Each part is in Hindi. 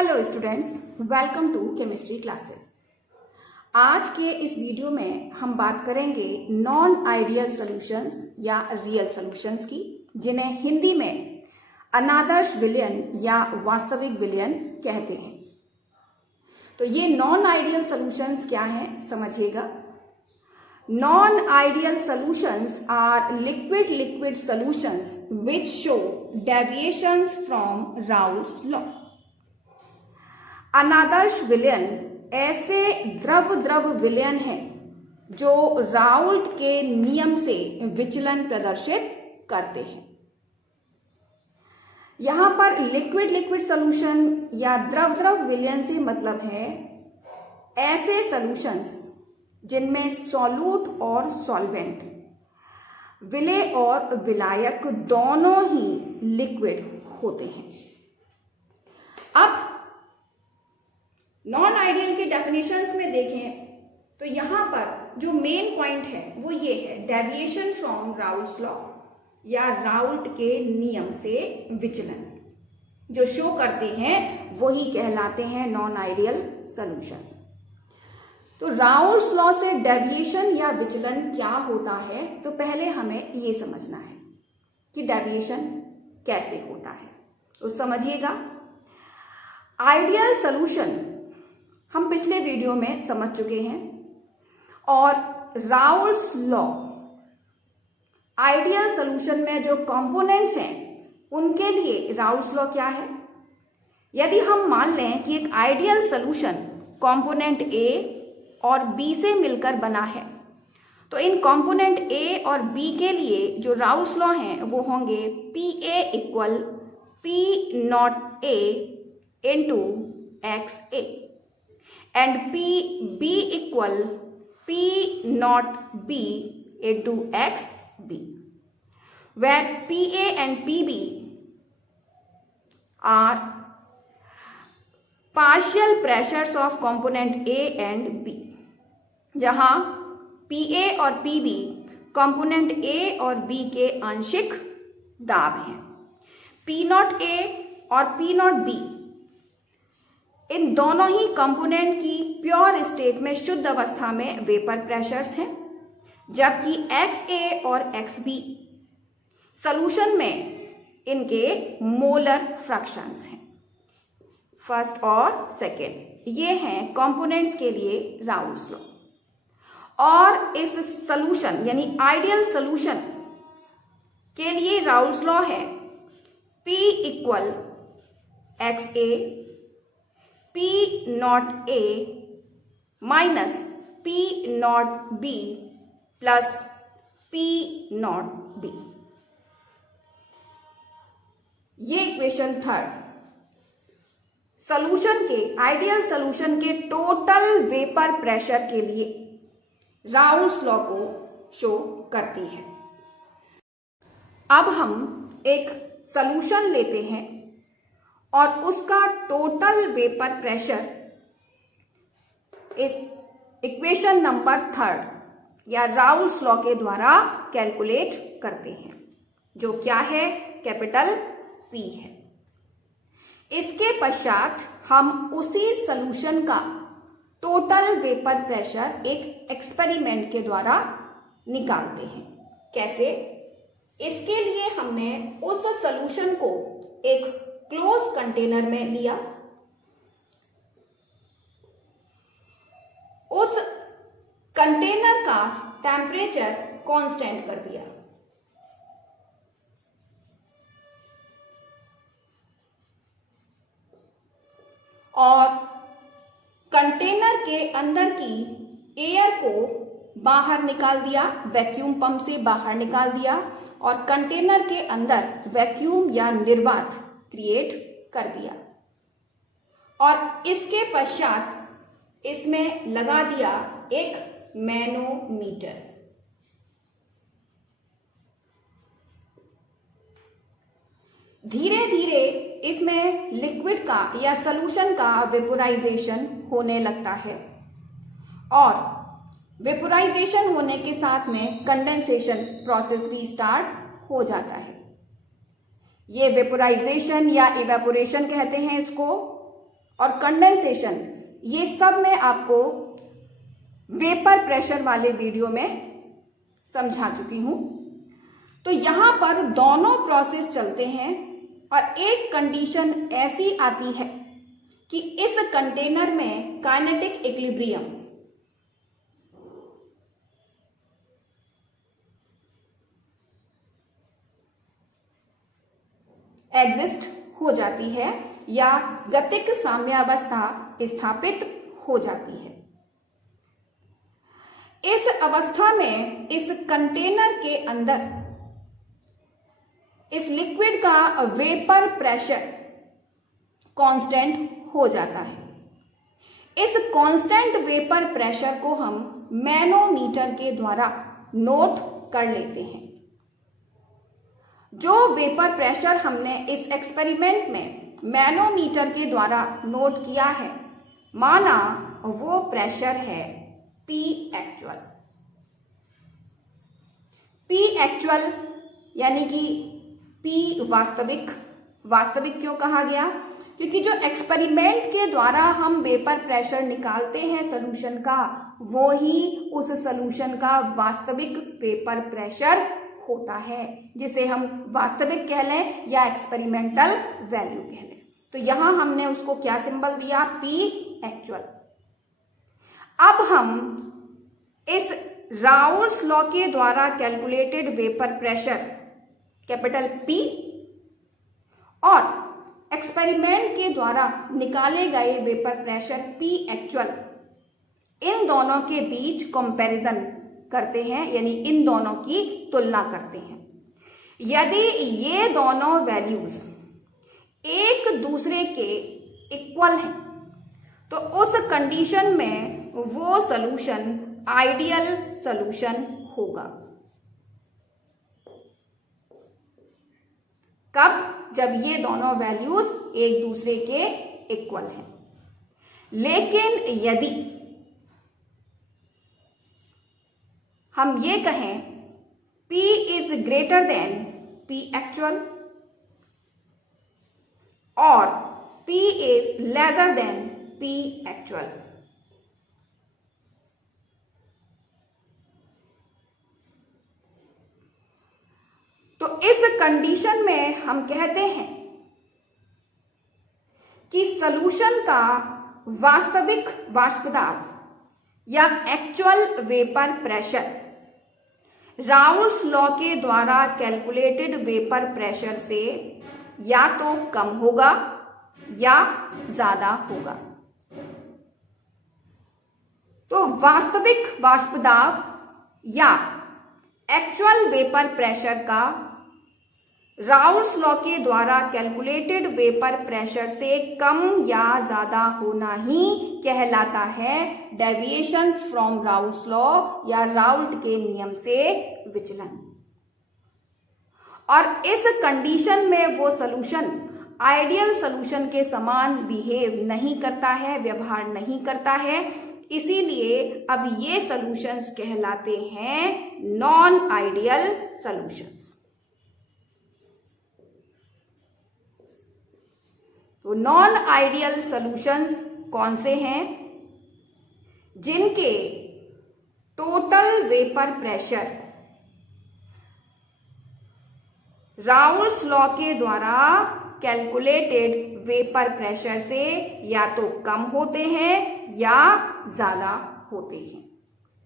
Hello students, welcome to chemistry classes. आज के इस वीडियो में हम बात करेंगे नॉन आइडियल सॉल्यूशंस या रियल सॉल्यूशंस की, जिन्हें हिंदी में अनादर्श विलयन या वास्तविक विलयन कहते हैं। तो ये नॉन आइडियल सॉल्यूशंस क्या हैं, समझिएगा। Non ideal solutions are liquid solutions which show deviations from Raoult's law। अनादर्श विलयन ऐसे द्रव विलयन है जो राउल्ट के नियम से विचलन प्रदर्शित करते हैं। यहां पर लिक्विड सॉल्यूशन या द्रव विलयन से मतलब है ऐसे सॉल्यूशंस जिनमें सॉल्यूट और सॉल्वेंट, विलेय और विलायक दोनों ही लिक्विड होते हैं। अब नॉन आइडियल के डेफिनेशंस में देखें तो यहां पर जो मेन पॉइंट है वो ये है, डेविएशन फ्रॉम राउल्ट्स लॉ या राउल्ट के नियम से विचलन जो शो करते हैं वही कहलाते हैं नॉन आइडियल सॉल्यूशंस। तो राउल्ट्स लॉ से डेविएशन या विचलन क्या होता है, तो पहले हमें ये समझना है कि डेविएशन कैसे होता है। तो समझिएगा, आइडियल सॉल्यूशन हम पिछले वीडियो में समझ चुके हैं, और राउल्ट्स लॉ आइडियल सॉल्यूशन में जो कंपोनेंट्स हैं उनके लिए राउल्ट्स लॉ क्या है। यदि हम मान लें कि एक आइडियल सॉल्यूशन कंपोनेंट ए और बी से मिलकर बना है, तो इन कंपोनेंट ए और बी के लिए जो राउल्ट्स लॉ हैं वो होंगे P A equal P not A into X A and P B equal P not B into X B, where P A and P B are partial pressures of component A and B, जहां पी ए और पी बी कंपोनेंट ए और बी के आंशिक दाब हैं। पी नॉट ए और पी नॉट बी इन दोनों ही कंपोनेंट की प्योर स्टेट में शुद्ध अवस्था में वेपर प्रेशर्स हैं, जबकि एक्स ए और एक्स बी सॉल्यूशन में इनके मोलर फ्रैक्शंस हैं, फर्स्ट और सेकेंड। ये हैं कंपोनेंट्स के लिए राउल्ट्स लॉ। और इस सॉल्यूशन यानी आइडियल सॉल्यूशन के लिए राउल्ट्स लॉ है P equal x A P not A minus P not B plus P not B. ये इक्वेशन थर्ड सॉल्यूशन के, आइडियल सॉल्यूशन के टोटल वेपर प्रेशर के लिए राउल्ट्स लॉ को शो करती है। अब हम एक सॉल्यूशन लेते हैं और उसका टोटल वेपर प्रेशर इस इक्वेशन नंबर थर्ड या राउल्ट्स लॉ के द्वारा कैलकुलेट करते हैं, जो क्या है, कैपिटल P है। इसके पश्चात हम उसी सॉल्यूशन का टोटल वेपर प्रेशर एक एक्सपेरिमेंट के द्वारा निकालते हैं। कैसे? इसके लिए हमने उस सॉल्यूशन को एक क्लोज कंटेनर में लिया, उस कंटेनर का टेम्परेचर कांस्टेंट कर दिया और कंटेनर के अंदर की एयर को बाहर निकाल दिया, वैक्यूम पंप से बाहर निकाल दिया और कंटेनर के अंदर वैक्यूम या निर्वात क्रिएट कर दिया। और इसके पश्चात इसमें लगा दिया एक मैनोमीटर। धीरे धीरे इसमें लिक्विड का या सॉल्यूशन का वेपोराइजेशन होने लगता है और वेपोराइजेशन होने के साथ में कंडेंसेशन प्रोसेस भी स्टार्ट हो जाता है। ये वेपोराइजेशन या इवेपोरेशन कहते हैं इसको। और कंडेंसेशन, ये सब मैं आपको वेपर प्रेशर वाले वीडियो में समझा चुकी हूं। तो यहां पर दोनों प्रोसेस चलते हैं और एक कंडीशन ऐसी आती है कि इस कंटेनर में काइनेटिक इक्विलिब्रियम एग्जिस्ट हो जाती है या गतिक साम्यावस्था स्थापित हो जाती है। इस अवस्था में इस कंटेनर के अंदर इस लिक्विड का वेपर प्रेशर कांस्टेंट हो जाता है। इस कांस्टेंट वेपर प्रेशर को हम मैनोमीटर के द्वारा नोट कर लेते हैं। जो वेपर प्रेशर हमने इस एक्सपेरिमेंट में मैनोमीटर के द्वारा नोट किया है, माना वो प्रेशर है P एक्चुअल। P एक्चुअल यानी कि P वास्तविक। वास्तविक क्यों कहा गया? क्योंकि जो एक्सपेरिमेंट के द्वारा हम वेपर प्रेशर निकालते हैं सॉल्यूशन का, वो ही उस सॉल्यूशन का वास्तविक वेपर प्रेशर होता है, जिसे हम वास्तविक कह लें या एक्सपेरिमेंटल वैल्यू कह लें। तो यहां हमने उसको क्या सिंबल दिया? P actual. अब हम इस राउल्स लॉ के द्वारा calculated vapour pressure capital P और एक्सपेरिमेंट के द्वारा निकाले गए वेपर प्रेशर P एक्चुअल, इन दोनों के बीच कंपैरिजन करते हैं, यानी इन दोनों की तुलना करते हैं। यदि ये दोनों वैल्यूज एक दूसरे के इक्वल हैं, तो उस कंडीशन में वो सॉल्यूशन आइडियल सॉल्यूशन होगा। कब? जब ये दोनों वैल्यूज एक दूसरे के इक्वल हैं। लेकिन यदि हम ये कहें P is greater than P actual और P is lesser than P actual, तो इस कंडीशन में हम कहते हैं कि सॉल्यूशन का वास्तविक वाष्प दाब या actual vapour pressure Raoult's law के द्वारा कैलकुलेटेड वेपर प्रेशर से या तो कम होगा या ज्यादा होगा। तो वास्तविक वाष्प दाब या एक्चुअल वेपर प्रेशर का राउल्स लॉ के द्वारा कैलकुलेटेड वेपर प्रेशर से कम या ज्यादा होना ही कहलाता है डेविएशंस फ्रॉम राउल्स लॉ या राउल्ट के नियम से विचलन। और इस कंडीशन में वो सॉल्यूशन आइडियल सॉल्यूशन के समान बिहेव नहीं करता है, व्यवहार नहीं करता है, इसीलिए अब ये सॉल्यूशंस कहलाते हैं नॉन आइडियल सॉल्यूशंस। तो नॉन आइडियल सॉल्यूशंस कौन से हैं? जिनके total vapour pressure Raoult's law के द्वारा कैलकुलेटेड वेपर प्रेशर से या तो कम होते हैं या ज्यादा होते हैं,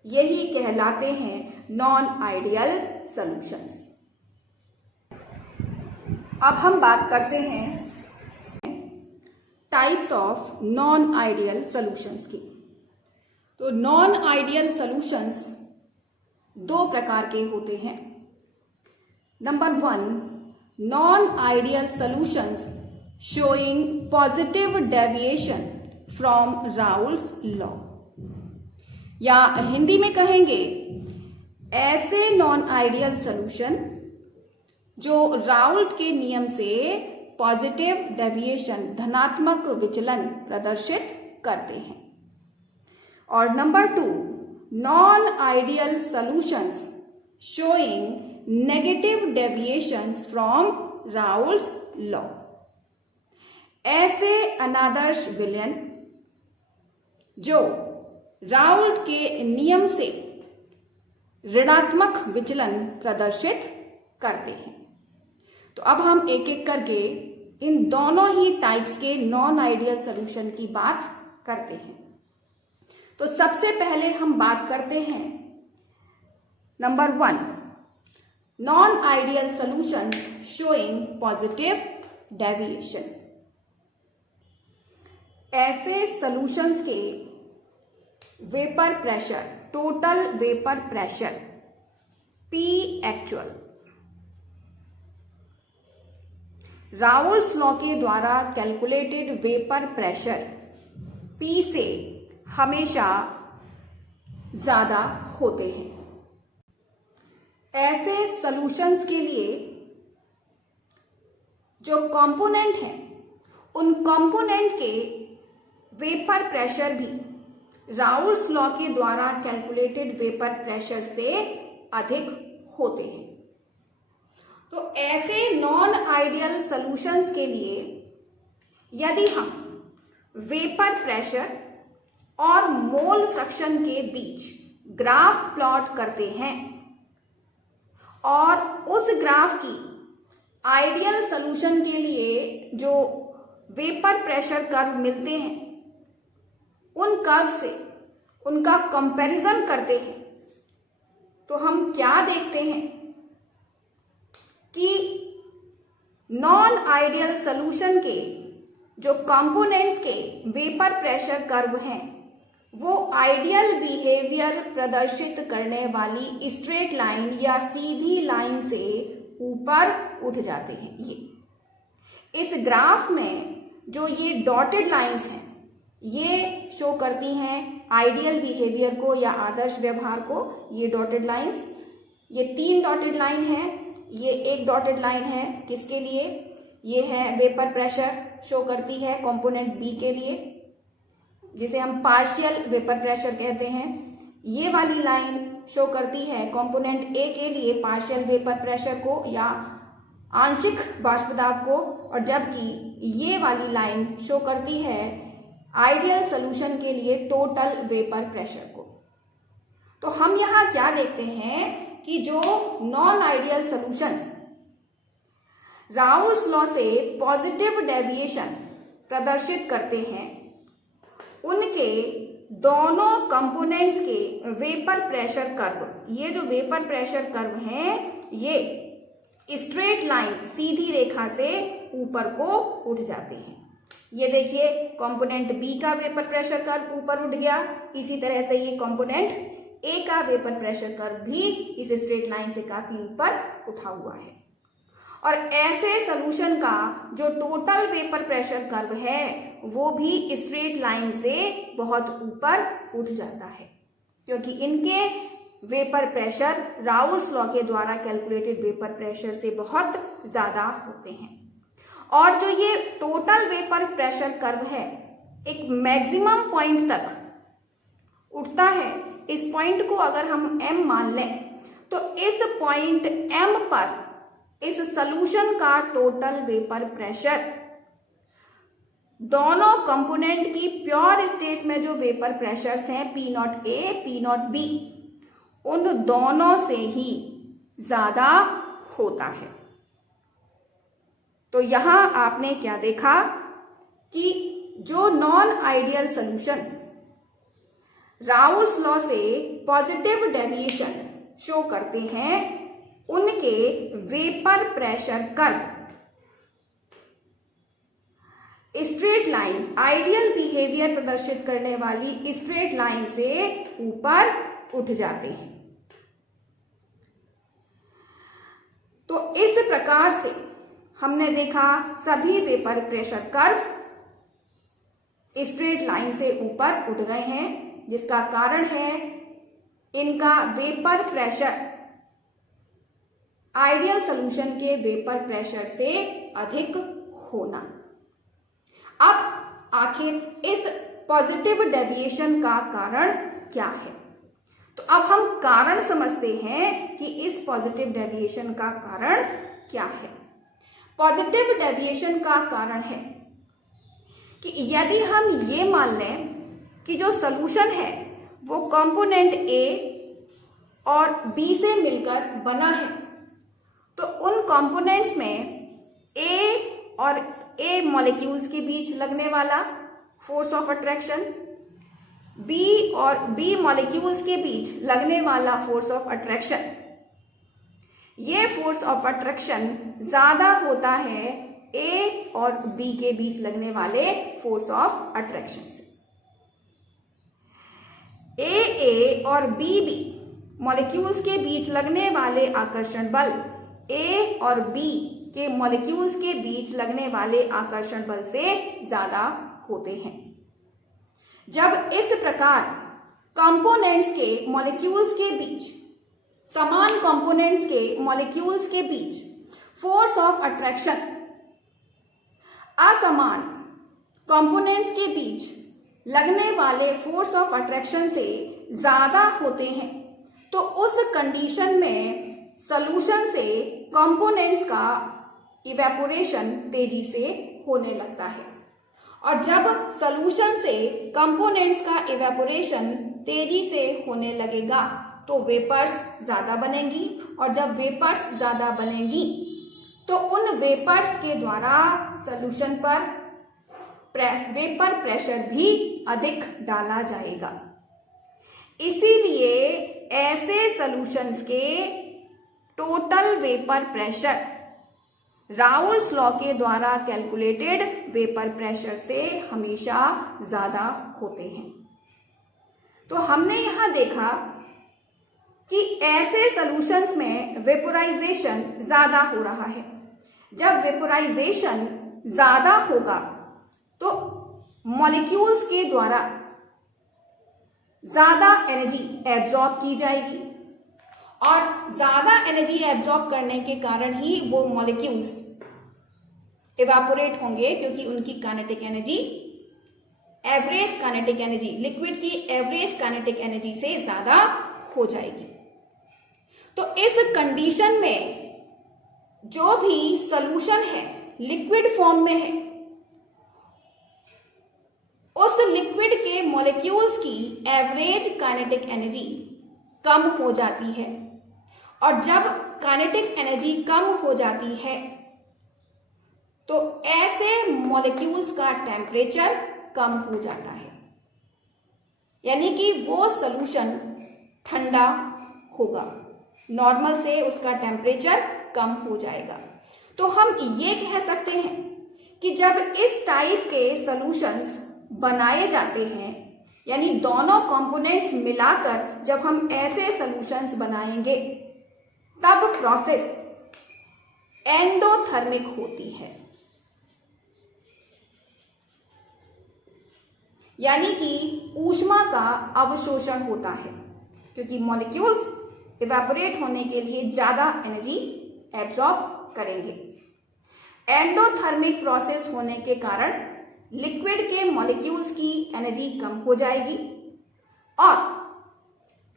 यही कहलाते हैं नॉन आइडियल सॉल्यूशंस। अब हम बात करते हैं types of non ideal solutions की। तो नॉन आइडियल सॉल्यूशंस दो प्रकार के होते हैं। Number 1, non ideal solutions showing positive deviation from Raoult's law, या हिंदी में कहेंगे ऐसे नॉन आइडियल सॉल्यूशन जो राउल्ट के नियम से पॉजिटिव डेविएशन धनात्मक विचलन प्रदर्शित करते हैं। और number 2, non ideal solutions showing negative deviations from Raoult's law. ऐसे अनादर्श विलयन जो राउल्ट के नियम से ऋणात्मक विचलन प्रदर्शित करते हैं। तो अब हम एक एक करके इन दोनों ही टाइप्स के नॉन आइडियल सॉल्यूशन की बात करते हैं। तो सबसे पहले हम बात करते हैं number 1, non ideal solution showing positive deviation. ऐसे सॉल्यूशंस के vapour pressure, total vapour pressure P actual Raoult's law के द्वारा कैलकुलेटेड वेपर प्रेशर P से हमेशा ज्यादा होते हैं। ऐसे सॉल्यूशंस के लिए जो कंपोनेंट हैं उन कंपोनेंट के वेपर प्रेशर भी राउल्स लॉ के द्वारा कैलकुलेटेड वेपर प्रेशर से अधिक होते हैं। तो ऐसे नॉन आइडियल सॉल्यूशंस के लिए यदि हम वेपर प्रेशर और मोल फ्रैक्शन के बीच ग्राफ प्लॉट करते हैं और उस ग्राफ की आइडियल सॉल्यूशन के लिए जो वेपर प्रेशर कर्व मिलते हैं उन कर्व से उनका कंपैरिजन करते हैं, तो हम क्या देखते हैं कि नॉन आइडियल सॉल्यूशन के जो कंपोनेंट्स के वेपर प्रेशर कर्व हैं वो आइडियल बिहेवियर प्रदर्शित करने वाली स्ट्रेट लाइन या सीधी लाइन से ऊपर उठ जाते हैं। ये इस ग्राफ में जो ये डॉटेड लाइंस हैं ये शो करती हैं आइडियल बिहेवियर को या आदर्श व्यवहार को। ये डॉटेड लाइंस, ये 3 डॉटेड लाइन है, ये एक डॉटेड लाइन है किसके लिए, ये है वेपर प्रेशर शो करती है कंपोनेंट बी के लिए जिसे हम पार्शियल वेपर प्रेशर कहते हैं। ये वाली लाइन शो करती है कंपोनेंट ए के लिए पार्शियल वेपर प्रेशर को या आंशिक वाष्प दाब को, और जबकि ये वाली लाइन शो करती है आइडियल सॉल्यूशन के लिए टोटल वेपर प्रेशर को। तो हम यहाँ क्या देखते हैं कि जो non ideal solutions Raoult's law से पॉजिटिव डेविएशन प्रदर्शित करते हैं उनके दोनों कंपोनेंट्स के वेपर प्रेशर कर्व, ये जो वेपर प्रेशर कर्व हैं ये स्ट्रेट लाइन सीधी रेखा से ऊपर को उठ जाते हैं। ये देखिए कंपोनेंट बी का वेपर प्रेशर कर्व ऊपर उठ गया, इसी तरह से ये कंपोनेंट ए का वेपर प्रेशर कर्व भी इस स्ट्रेट लाइन से काफी ऊपर उठा हुआ है। और ऐसे सॉल्यूशन का जो टोटल वेपर प्रेशर कर्व है वो भी स्ट्रेट लाइन से बहुत ऊपर उठ जाता है क्योंकि इनके वेपर प्रेशर राउल्स लॉ के द्वारा कैलकुलेटेड वेपर प्रेशर से बहुत ज्यादा होते हैं। और जो ये टोटल वेपर प्रेशर कर्व है एक मैक्सिमम पॉइंट तक उठता है। इस पॉइंट को अगर हम m मान लें तो इस पॉइंट m पर इस सॉल्यूशन का टोटल वेपर प्रेशर दोनों कंपोनेंट की प्योर स्टेट में जो वेपर प्रेशर्स हैं P0A, P0B, उन दोनों से ही ज्यादा होता है। तो यहां आपने क्या देखा कि जो non ideal solutions Raoult's law से पॉजिटिव डेविएशन शो करते हैं उनके vapour pressure curve straight line ideal behaviour प्रदर्शित करने वाली स्ट्रेट लाइन से ऊपर उठ जाते हैं। तो इस प्रकार से हमने देखा सभी vapour pressure curves straight line से ऊपर उठ गए हैं, जिसका कारण है इनका वेपर प्रेशर आइडियल सॉल्यूशन के वेपर प्रेशर से अधिक होना। अब आखिर इस पॉजिटिव डेविएशन का कारण क्या है? तो अब हम कारण समझते हैं कि इस पॉजिटिव डेविएशन का कारण क्या है। पॉजिटिव डेविएशन का कारण है कि यदि हम ये मान लें कि जो सॉल्यूशन है वो कंपोनेंट ए और बी से मिलकर बना है, तो उन कंपोनेंट्स में ए और ए मॉलिक्यूल्स के बीच लगने वाला फोर्स ऑफ अट्रैक्शन, बी और बी मॉलिक्यूल्स के बीच लगने वाला फोर्स ऑफ अट्रैक्शन, ये फोर्स ऑफ अट्रैक्शन ज्यादा होता है ए और बी के बीच लगने वाले फोर्स ऑफ अट्रैक्शन से। ए और बी मॉलिक्यूल्स के बीच लगने वाले आकर्षण बल ए और बी के मॉलिक्यूल्स के बीच लगने वाले आकर्षण बल से ज्यादा होते हैं। जब इस प्रकार कंपोनेंट्स के मॉलिक्यूल्स के बीच, समान कंपोनेंट्स के मॉलिक्यूल्स के बीच फोर्स ऑफ अट्रैक्शन असमान कंपोनेंट्स के बीच लगने वाले फोर्स ऑफ अट्रैक्शन से ज्यादा होते हैं, तो उस कंडीशन में सॉल्यूशन से कंपोनेंट्स का इवेपोरेशन तेजी से होने लगता है। और जब सॉल्यूशन से कंपोनेंट्स का इवेपोरेशन तेजी से होने लगेगा तो वेपर्स ज्यादा बनेंगी, और जब वेपर्स ज्यादा बनेंगी तो उन वेपर्स के द्वारा सॉल्यूशन पर वेपर प्रेशर भी अधिक डाला जाएगा। इसीलिए ऐसे सॉल्यूशंस के total vapour pressure Raoult's law के द्वारा कैलकुलेटेड वेपर प्रेशर से हमेशा ज्यादा होते हैं। तो हमने यहां देखा कि ऐसे सॉल्यूशंस में वेपोराइजेशन ज्यादा हो रहा है। जब वेपोराइजेशन ज्यादा होगा तो मॉलिक्यूल्स के द्वारा ज्यादा एनर्जी एब्जॉर्ब की जाएगी, और ज्यादा एनर्जी एब्जॉर्ब करने के कारण ही वो मॉलिक्यूल्स इवेपोरेट होंगे, क्योंकि उनकी kinetic energy average kinetic energy, liquid की एवरेज काइनेटिक एनर्जी से ज्यादा हो जाएगी। तो इस कंडीशन में जो भी सॉल्यूशन है लिक्विड फॉर्म में है, उस लिक्विड के मॉलिक्यूल्स की एवरेज काइनेटिक एनर्जी कम हो जाती है, और जब काइनेटिक एनर्जी कम हो जाती है तो ऐसे मॉलिक्यूल्स का टेम्परेचर कम हो जाता है, यानी कि वो सॉल्यूशन ठंडा होगा, नॉर्मल से उसका टेम्परेचर कम हो जाएगा। तो हम ये कह सकते हैं कि जब इस टाइप के सॉल्यूशंस बनाए जाते हैं, यानी दोनों कंपोनेंट्स मिलाकर जब हम ऐसे सॉल्यूशंस बनाएंगे, तब प्रोसेस एंडोथर्मिक होती है, यानी कि ऊष्मा का अवशोषण होता है, क्योंकि मॉलिक्यूल्स इवेपोरेट होने के लिए ज्यादा एनर्जी एब्जॉर्ब करेंगे। एंडोथर्मिक प्रोसेस होने के कारण लिक्विड के मॉलिक्यूल्स की एनर्जी कम हो जाएगी, और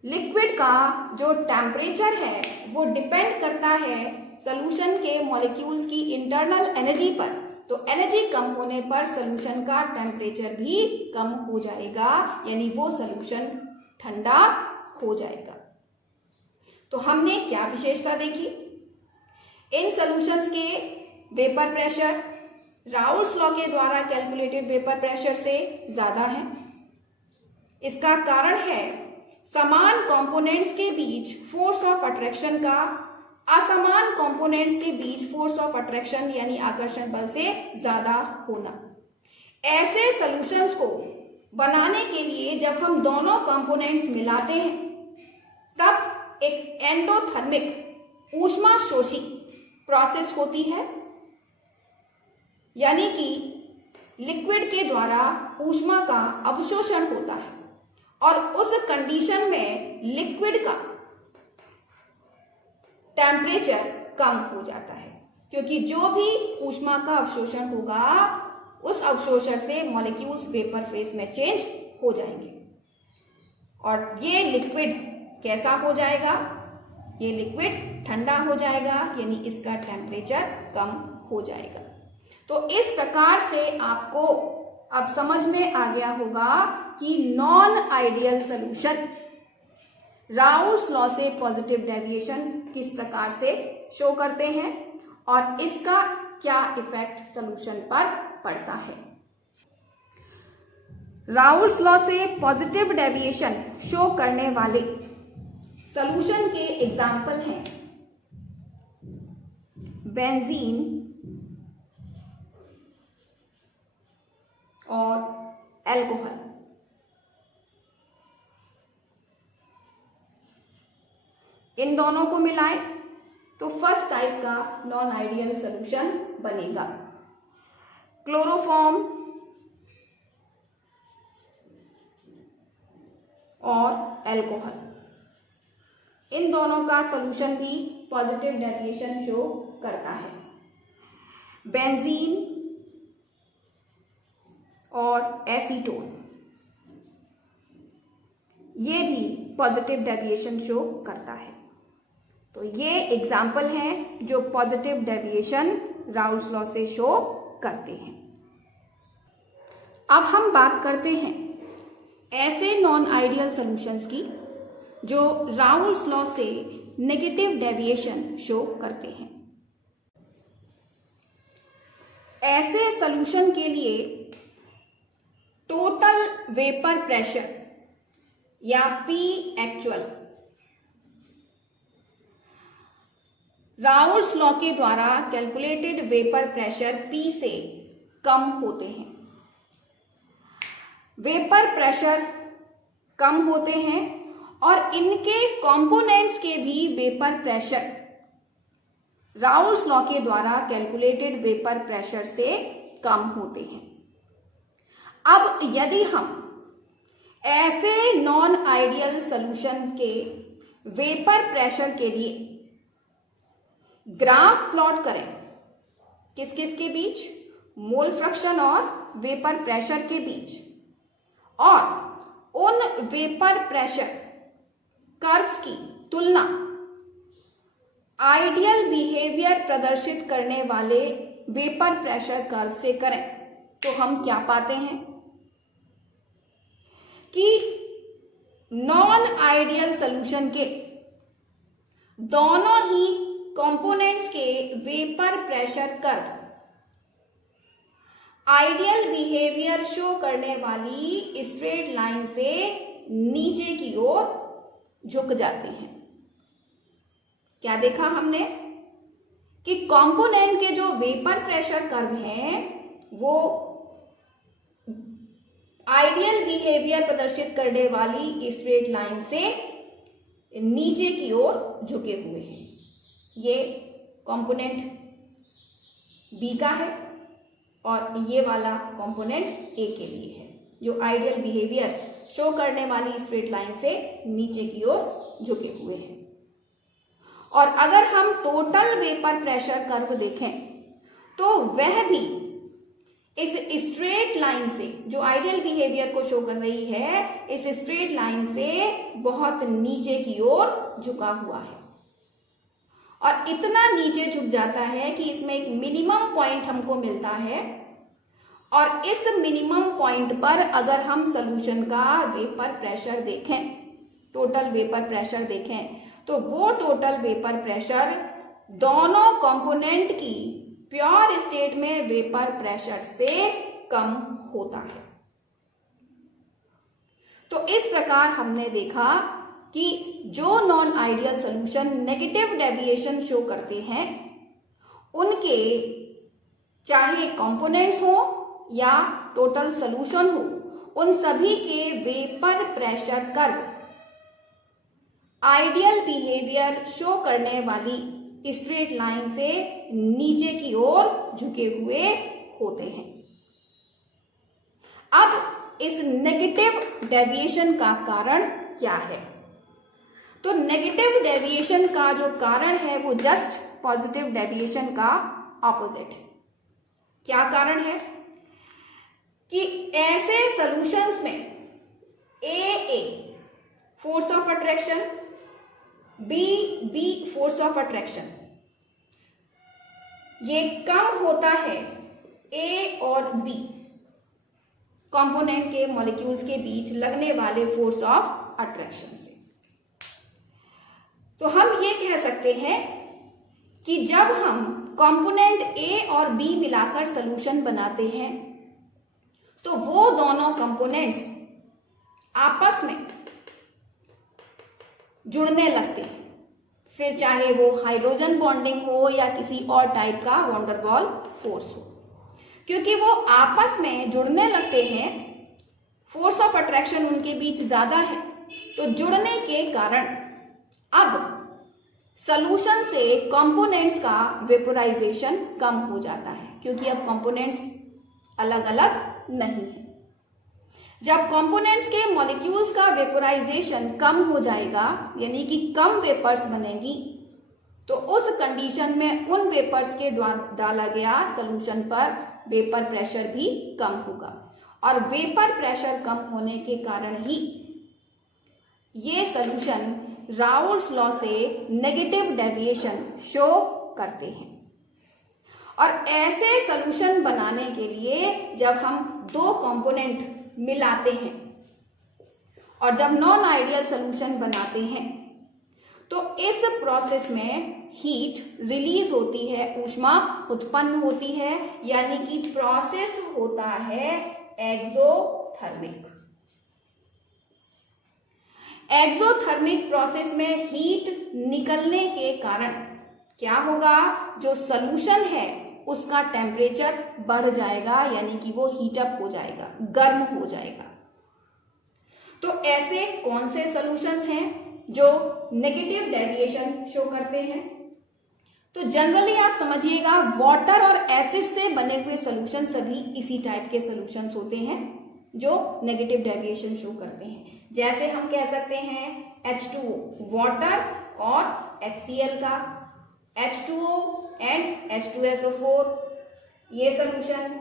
लिक्विड का जो टेम्परेचर है वो डिपेंड करता है सॉल्यूशन के मॉलिक्यूल्स की इंटरनल एनर्जी पर। तो एनर्जी कम होने पर सॉल्यूशन का टेम्परेचर भी कम हो जाएगा, यानी वो सॉल्यूशन ठंडा हो जाएगा। तो हमने क्या विशेषता देखी? इन सॉल्यूशंस के वेपर प्रेशर राउल्स लॉ के द्वारा कैलकुलेटेड वेपर प्रेशर से ज्यादा है। इसका कारण है समान कंपोनेंट्स के बीच फोर्स ऑफ अट्रैक्शन का असमान कंपोनेंट्स के बीच फोर्स ऑफ अट्रैक्शन यानी आकर्षण बल से ज्यादा होना। ऐसे सॉल्यूशंस को बनाने के लिए जब हम दोनों कंपोनेंट्स मिलाते हैं, तब एक एंडोथर्मिक ऊष्मा शोषी प्रोसेस होती है, यानी कि लिक्विड के द्वारा ऊष्मा का अवशोषण होता है, और उस कंडीशन में लिक्विड का टेम्परेचर कम हो जाता है, क्योंकि जो भी ऊष्मा का अवशोषण होगा उस अवशोषण से मॉलिक्यूल्स वेपर फेज में चेंज हो जाएंगे, और ये लिक्विड कैसा हो जाएगा? ये लिक्विड ठंडा हो जाएगा, यानी इसका टेम्परेचर कम हो जाएगा। तो इस प्रकार से आपको अब समझ में आ गया होगा कि non ideal solution Raoult's law से पॉजिटिव डेविएशन किस प्रकार से शो करते हैं और इसका क्या इफेक्ट सॉल्यूशन पर पड़ता है। राउल्स लॉ से पॉजिटिव डेविएशन शो करने वाले सॉल्यूशन के एग्जाम्पल हैं बेंजीन और अल्कोहल। इन दोनों को मिलाएं तो फर्स्ट टाइप का नॉन आइडियल सॉल्यूशन बनेगा क्लोरोफॉर्म और अल्कोहल। इन दोनों का सॉल्यूशन भी पॉजिटिव डेविएशन शो करता है। बेंजीन और एसीटोन ये भी पॉजिटिव डेविएशन शो करता है। तो ये एग्जाम्पल हैं जो पॉजिटिव डेविएशन राउल्स लॉ से शो करते हैं। अब हम बात करते हैं ऐसे नॉन आइडियल सॉल्यूशंस की जो राउल्स लॉ से नेगेटिव डेविएशन शो करते हैं। ऐसे सॉल्यूशन के लिए टोटल वेपर प्रेशर या पी एक्चुअल राउल्स लॉ के द्वारा कैलकुलेटेड वेपर प्रेशर P से कम होते हैं। वेपर प्रेशर कम होते हैं और इनके कंपोनेंट्स के भी वेपर प्रेशर राउल्स लॉ के द्वारा कैलकुलेटेड वेपर प्रेशर से कम होते हैं। अब यदि हम ऐसे नॉन आइडियल सॉल्यूशन के वेपर प्रेशर के लिए ग्राफ प्लॉट करें किस किस के बीच, मोल फ्रैक्शन और वेपर प्रेशर के बीच, और उन वेपर प्रेशर कर्व्स की तुलना आइडियल बिहेवियर प्रदर्शित करने वाले वेपर प्रेशर कर्व से करें तो हम क्या पाते हैं कि नॉन आइडियल सॉल्यूशन के दोनों ही कंपोनेंट्स के vapour pressure curve ideal behaviour show करने वाली स्ट्रेट लाइन से नीचे की ओर झुक जाते हैं। क्या देखा हमने कि कंपोनेंट के जो वेपर प्रेशर कर्व हैं वो आइडियल बिहेवियर प्रदर्शित करने वाली स्ट्रेट लाइन से नीचे की ओर झुके हुए हैं। ये कंपोनेंट बी का है और ये वाला कंपोनेंट ए के लिए है जो आइडियल बिहेवियर शो करने वाली स्ट्रेट लाइन से नीचे की ओर झुके हुए हैं। और अगर हम टोटल वेपर प्रेशर कर्व देखें तो वह भी इस स्ट्रेट लाइन से जो आइडियल बिहेवियर को शो कर रही है इस स्ट्रेट लाइन से बहुत नीचे की ओर झुका हुआ है और इतना नीचे झुक जाता है कि इसमें एक मिनिमम पॉइंट हमको मिलता है और इस मिनिमम पॉइंट पर अगर हम सॉल्यूशन का वेपर प्रेशर देखें, टोटल वेपर प्रेशर देखें, तो वो टोटल वेपर प्रेशर दोनों कंपोनेंट की प्योर स्टेट में वेपर प्रेशर से कम होता है। तो इस प्रकार हमने देखा कि जो non ideal solution negative deviation show करते हैं उनके चाहे कंपोनेंट्स हो या टोटल सॉल्यूशन हो, उन सभी के vapour pressure curve ideal behaviour show करने वाली स्ट्रेट लाइन से नीचे की ओर झुके हुए होते हैं। अब इस नेगेटिव डेविएशन का कारण क्या है? तो नेगेटिव डेविएशन का जो कारण है वो जस्ट पॉजिटिव डेविएशन का ऑपोजिट है। क्या कारण है कि ऐसे सॉल्यूशंस में A force of attraction, B force of attraction ये कम होता है ए और बी कंपोनेंट के मॉलिक्यूल्स के बीच लगने वाले फोर्स ऑफ अट्रैक्शन से। तो हम ये कह सकते हैं कि जब हम कंपोनेंट ए और बी मिलाकर सॉल्यूशन बनाते हैं तो वो दोनों कंपोनेंट्स आपस में जुड़ने लगते हैं, फिर चाहे वो हाइड्रोजन बॉन्डिंग हो या किसी और टाइप का वॉन्डरवॉल फोर्स हो। क्योंकि वो आपस में जुड़ने लगते हैं, फोर्स ऑफ अट्रैक्शन उनके बीच ज्यादा है, तो जुड़ने के कारण अब सॉल्यूशन से कंपोनेंट्स का वेपोराइजेशन कम हो जाता है, क्योंकि अब कंपोनेंट्स अलग अलग नहीं है। जब कंपोनेंट्स के मॉलिक्यूल्स का वेपोराइजेशन कम हो जाएगा, यानी कि कम वेपर्स बनेगी, तो उस कंडीशन में उन वेपर्स के द्वारा डाला गया सॉल्यूशन पर वेपर प्रेशर भी कम होगा, और वेपर प्रेशर कम होने के कारण ही ये सॉल्यूशन राउल्स लॉ से नेगेटिव डेविएशन शो करते हैं। और ऐसे सॉल्यूशन बनाने के लिए जब हम दो कंपोनेंट मिलाते हैं और जब नॉन आइडियल सॉल्यूशन बनाते हैं तो इस प्रोसेस में हीट रिलीज होती है, ऊष्मा उत्पन्न होती है, यानी कि प्रोसेस होता है एक्सोथर्मिक। एक्सोथर्मिक प्रोसेस में हीट निकलने के कारण क्या होगा, जो सॉल्यूशन है उसका टेम्परेचर बढ़ जाएगा, यानी कि वो हीट अप हो जाएगा, गर्म हो जाएगा। तो ऐसे कौन से सॉल्यूशंस हैं जो नेगेटिव डेविएशन शो करते हैं? तो जनरली आप समझिएगा वाटर और एसिड से बने हुए सॉल्यूशन सभी इसी टाइप के सॉल्यूशंस होते हैं जो नेगेटिव डेविएशन शो करते हैं। जैसे हम कह सकते हैं H2O वाटर और HCl का, H2O एंड H2SO4 ये सॉल्यूशन,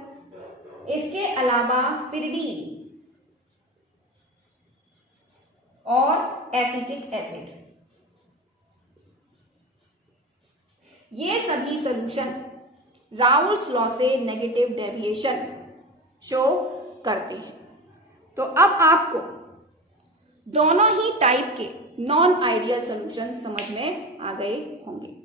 इसके अलावा पिरिडीन और एसिटिक एसिड, ये सभी सॉल्यूशन राउल्स लॉ से नेगेटिव डेविएशन शो करते हैं। तो अब आपको दोनों ही टाइप के नॉन आइडियल सॉल्यूशन समझ में आ गए होंगे।